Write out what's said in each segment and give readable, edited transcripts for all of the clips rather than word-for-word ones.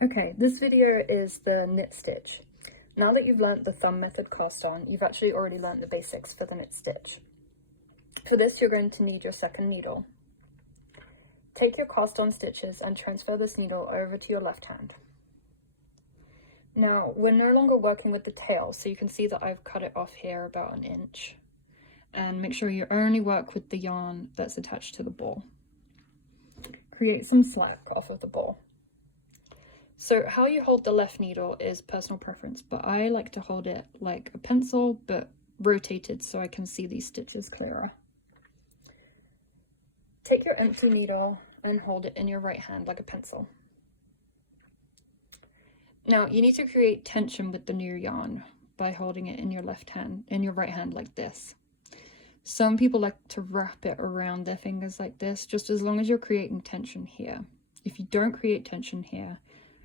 Okay, this video is the knit stitch. Now that you've learnt the thumb method cast on, you've actually already learnt the basics for the knit stitch. For this, you're going to need your second needle. Take your cast on stitches and transfer this needle over to your left hand. Now, we're no longer working with the tail, so you can see that I've cut it off here about 1 inch. And make sure you only work with the yarn that's attached to the ball. Create some slack off of the ball. So how you hold the left needle is personal preference, but I like to hold it like a pencil, but rotated so I can see these stitches clearer. Take your empty needle and hold it in your right hand like a pencil. Now you need to create tension with the new yarn by holding it in your right hand like this. Some people like to wrap it around their fingers like this, just as long as you're creating tension here. If you don't create tension here,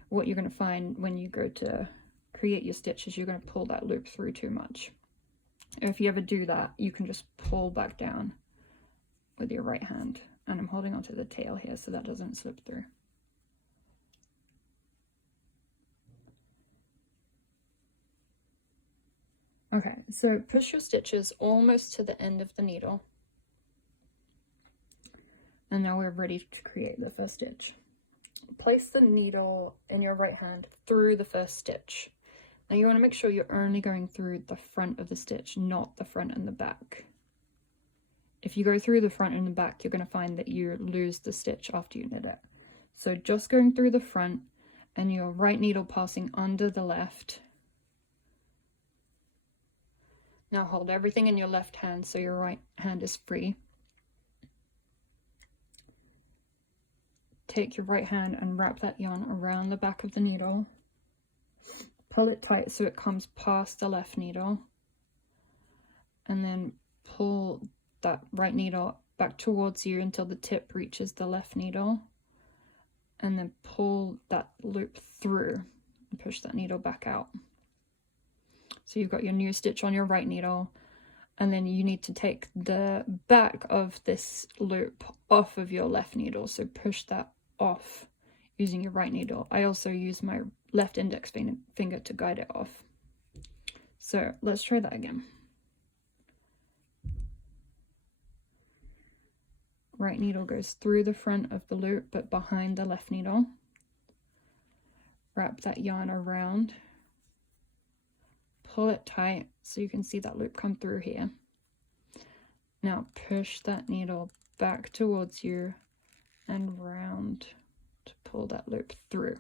what you're going to find when you go to create your stitches, you're going to pull that loop through too much. If you ever do that, you can just pull back down with your right hand. And I'm holding onto the tail here so that doesn't slip through. Okay, so push your stitches almost to the end of the needle. And now we're ready to create the first stitch. Place the needle in your right hand through the first stitch. Now you want to make sure you're only going through the front of the stitch, not the front and the back. If you go through the front and the back, you're going to find that you lose the stitch after you knit it. So just going through the front and your right needle passing under the left. Now hold everything in your left hand so your right hand is free. Take your right hand and wrap that yarn around the back of the needle. Pull it tight so it comes past the left needle. And then pull that right needle back towards you until the tip reaches the left needle. And then pull that loop through and push that needle back out. So you've got your new stitch on your right needle. And then you need to take the back of this loop off of your left needle. So push that off using your right needle. I also use my left index finger to guide it off. So let's try that again. Right needle goes through the front of the loop but behind the left needle. Wrap that yarn around. Pull it tight so you can see that loop come through here. Now push that needle back towards you and round to pull that loop through.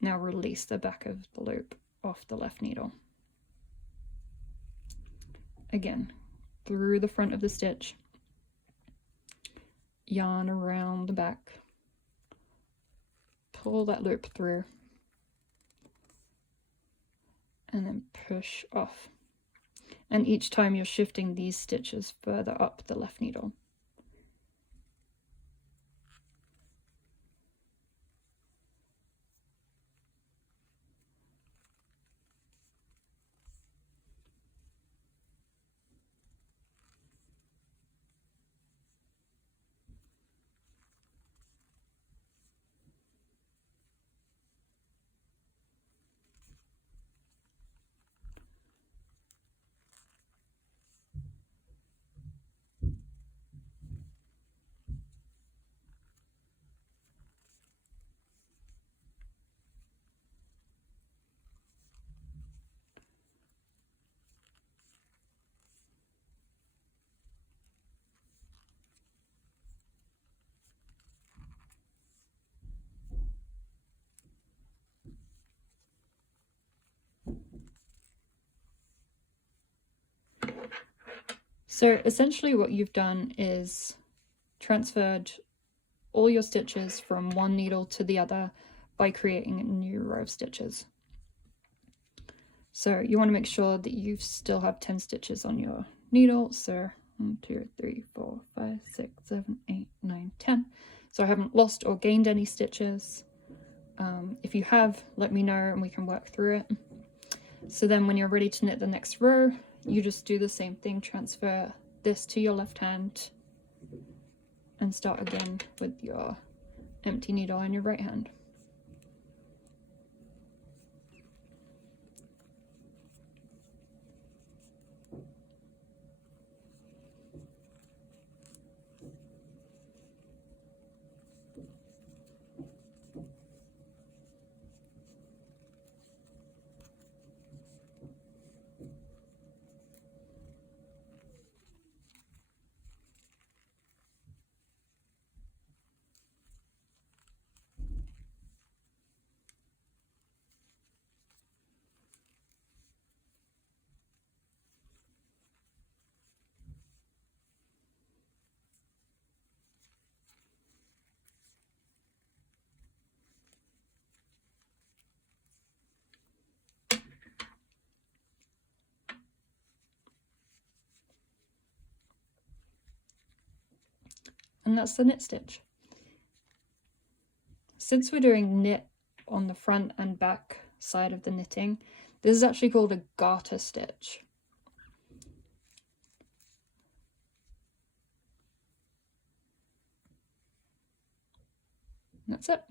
Now release the back of the loop off the left needle. Again, through the front of the stitch, yarn around the back, pull that loop through, and then push off. And each time you're shifting these stitches further up the left needle. So essentially what you've done is transferred all your stitches from one needle to the other by creating a new row of stitches. So you want to make sure that you still have 10 stitches on your needle. So 1, 2, 3, 4, 5, 6, 7, 8, 9, 10. So I haven't lost or gained any stitches. If you have, let me know and we can work through it. So then when you're ready to knit the next row, you just do the same thing, transfer this to your left hand and start again with your empty needle in your right hand. And that's the knit stitch. Since we're doing knit on the front and back side of the knitting, this is actually called a garter stitch. That's it.